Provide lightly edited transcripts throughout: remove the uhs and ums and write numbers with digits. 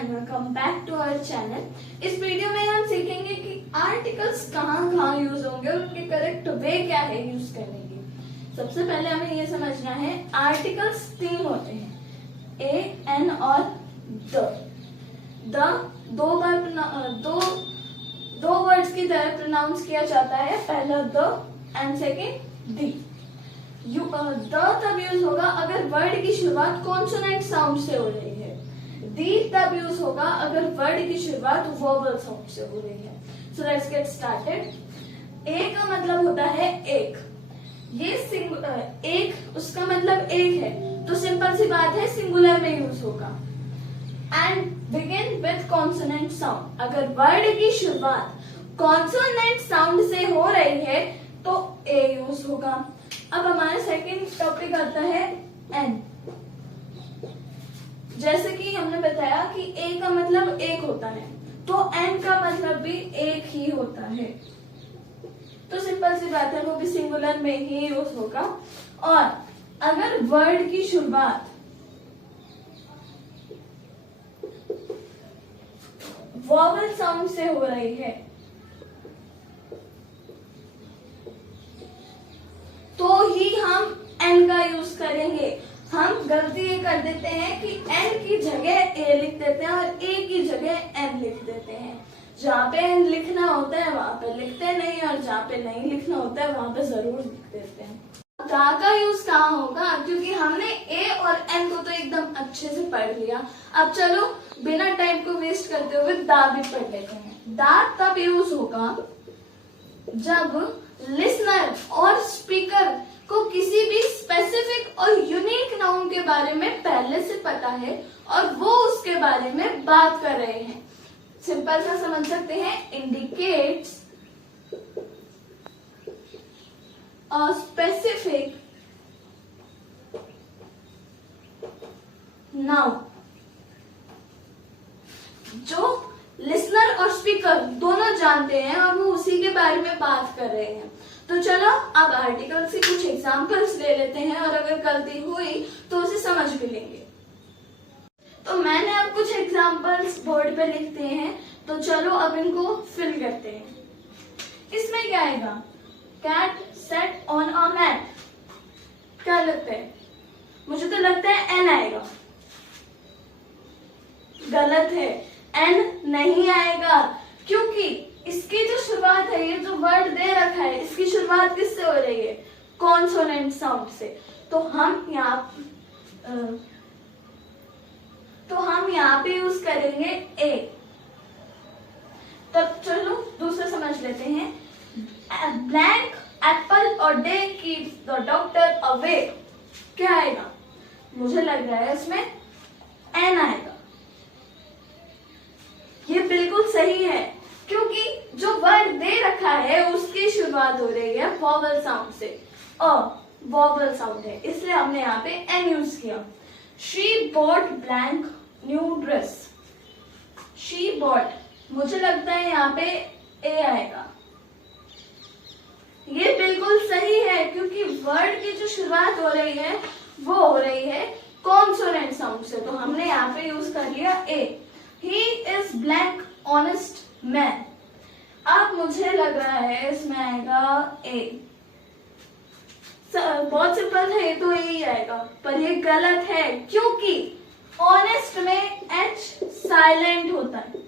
And welcome back to our channel. इस video में हम सीखेंगे कि आर्टिकल्स कहाँ यूज होंगे और उनके करेक्ट वे क्या है यूज करने की। सबसे पहले हमें ये समझना है आर्टिकल्स तीन होते हैं, ए, एन और द दो वर्ड्स की तरह प्रोनाउंस किया जाता है, पहला the end second the. The तब यूज होगा अगर वर्ड की शुरुआत कॉन्सोनेंट साउंड से हो रही है, दी तब यूज होगा अगर वर्ड की शुरुआत वोवल साउंड से हो रही है। So let's get started. A का मतलब होता है एक, ये एक उसका मतलब एक है, तो सिंपल सी बात है सिंगुलर में यूज होगा। And begin with consonant sound, अगर वर्ड की शुरुआत कॉन्सोनेंट साउंड से हो रही है तो ए यूज होगा। अब हमारा सेकंड टॉपिक आता है एन। जैसे कि हमने बताया कि ए का मतलब एक होता है, तो एन का मतलब भी एक ही होता है, तो सिंपल सी बात है वो भी सिंगुलर में ही यूज होगा। और अगर वर्ड की शुरुआत वॉवल साउंड से हो रही है तो ही हम एन का यूज करेंगे। हम गलती ये कर देते हैं कि एन की जगह ए लिख देते हैं और ए की जगह एन लिख देते हैं। जहाँ पे एन लिखना होता है वहां पे लिखते नहीं, और जहाँ पे नहीं लिखना होता है वहां पे जरूर लिख देते हैं। दा का यूज कहाँ होगा, क्योंकि हमने ए और एन को तो एकदम अच्छे से पढ़ लिया। अब चलो बिना टाइम को वेस्ट करते हुए दा भी पढ़ लेते हैं। दा तब यूज होगा जब लिसनर और स्पीकर को किसी भी स्पेसिफिक और यूनिक नाउन के बारे में पहले से पता है और वो उसके बारे में बात कर रहे हैं। सिंपल सा समझ सकते हैं, इंडिकेट्स अ स्पेसिफिक नाउन। जो लिसनर और स्पीकर दोनों जानते हैं और वो उसी के बारे में बात कर रहे हैं। तो चलो अब आर्टिकल से कुछ एग्जांपल्स ले लेते हैं, और अगर गलती हुई तो उसे समझ भी लेंगे। तो मैंने अब कुछ एग्जांपल्स बोर्ड पे लिखते हैं, तो चलो अब इनको फिल करते हैं। इसमें क्या आएगा, cat sat on a mat. क्या लगता है, मुझे तो लगता है एन आएगा। गलत है, एन नहीं आएगा, क्योंकि इसकी जो शुरुआत है, ये जो वर्ड दे रखा है, इसकी शुरुआत किससे हो रही है, कॉन्सोनेंट साउंड से। तो हम यहाँ पे यूज करेंगे ए। तब चलो दूसरा समझ लेते हैं। ब्लैंक एप्पल और day keeps the doctor away. क्या आएगा, मुझे लग रहा है इसमें एन आएगा। ये बिल्कुल सही है, क्योंकि जो वर्ड दे रखा है उसकी शुरुआत हो रही है वॉवल साउंड से, और वॉवल साउंड है, इसलिए हमने यहाँ पे एन यूज किया। She bought blank new dress. She bought, मुझे लगता है यहाँ पे ए आएगा। ये बिल्कुल सही है, क्योंकि वर्ड की जो शुरुआत हो रही है वो हो रही है कॉन्सोनेंट साउंड से, तो हमने यहाँ पे यूज कर लिया ए। He is blank honest man। अब मुझे लग रहा है इसमें आएगा ए। बहुत सिंपल है, ये तो ए ही आएगा, पर ये गलत है, क्योंकि ऑनेस्ट में एच साइलेंट होता है,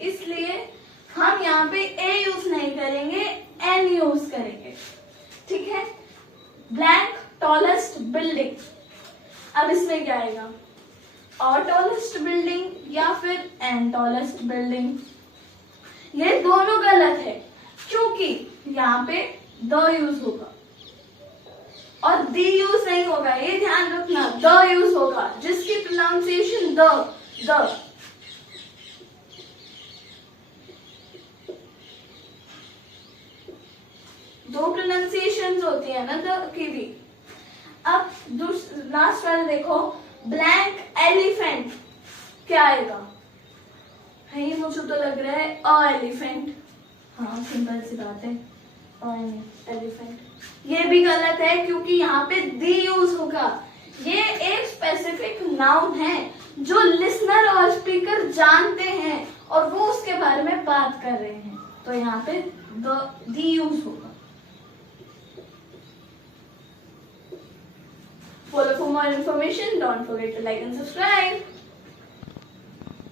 इसलिए हम यहाँ पे ए यूज नहीं करेंगे, एन यूज करेंगे। ठीक है। Blank tallest building. अब इसमें क्या आएगा, और टॉलेस्ट बिल्डिंग या फिर एन टॉलेस्ट बिल्डिंग। ये दोनों गलत है, क्योंकि यहाँ पे द यूज होगा और दी यूज नहीं होगा, ये ध्यान रखना, द यूज होगा, जिसकी प्रोनाउंसिएशन द। दो प्रोनाउंसिएशंस होती है ना द की भी। अब लास्ट वाला देखो, ब्लैंक एलिफेंट। क्या आएगा, है मुझे तो लग रहा है अ एलिफेंट। हाँ सिंपल सी बात है, एलिफेंट। ये भी गलत है, क्योंकि यहाँ पे दी यूज होगा। ये एक स्पेसिफिक नाउन है, जो लिसनर और स्पीकर जानते हैं और वो उसके बारे में बात कर रहे हैं, तो यहाँ पे दी यूज होगा। Follow for more information. Don't forget to like and subscribe.